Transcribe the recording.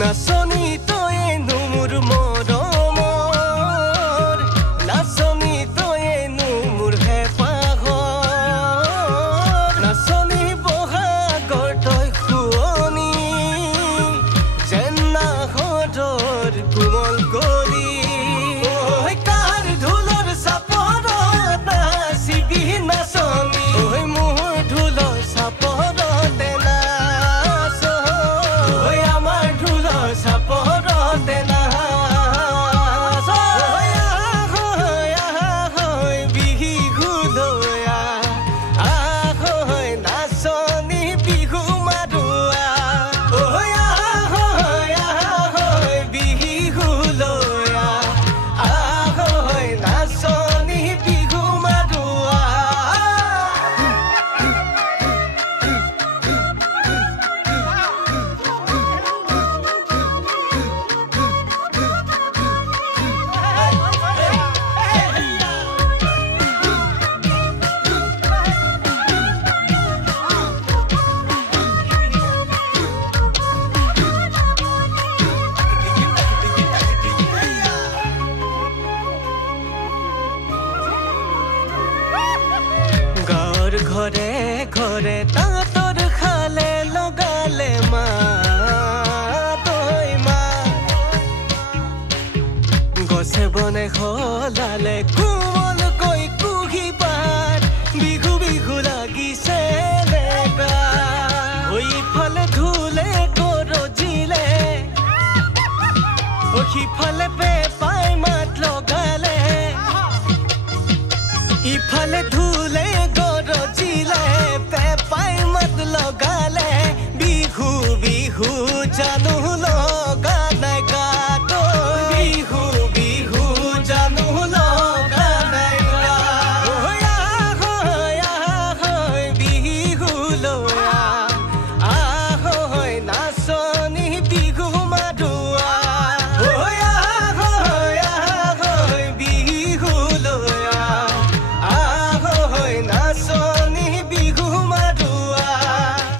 নাচনি তয়েনো মোৰ মৰমৰ নাচনি তয়েনো মোৰ হেঁপাহৰ নাচনি বহাগৰ তই শুৱনি যেন নাহৰৰ কোমল কলি কাৰ ঢোলৰ চাপৰত নাচিবি নাচনি মোৰ ঢোলৰ চাপৰতে নাচ আমাৰ ঢোলৰ চাপৰতে নাচ বিহু লয়া নাচনি বিহু মাৰোৱা বিহু লয়া নাচনি বিহু মাৰোৱা গাঁৱৰ ঘৰে ঘৰে তাঁতৰ খালে লগালে মা তই মা গছে বনে সলালে কোমলকৈ কুহি পাত বিহু বিহু লাগিছে লেকা ইফালে ঢোলে গৰজিলে সিফালে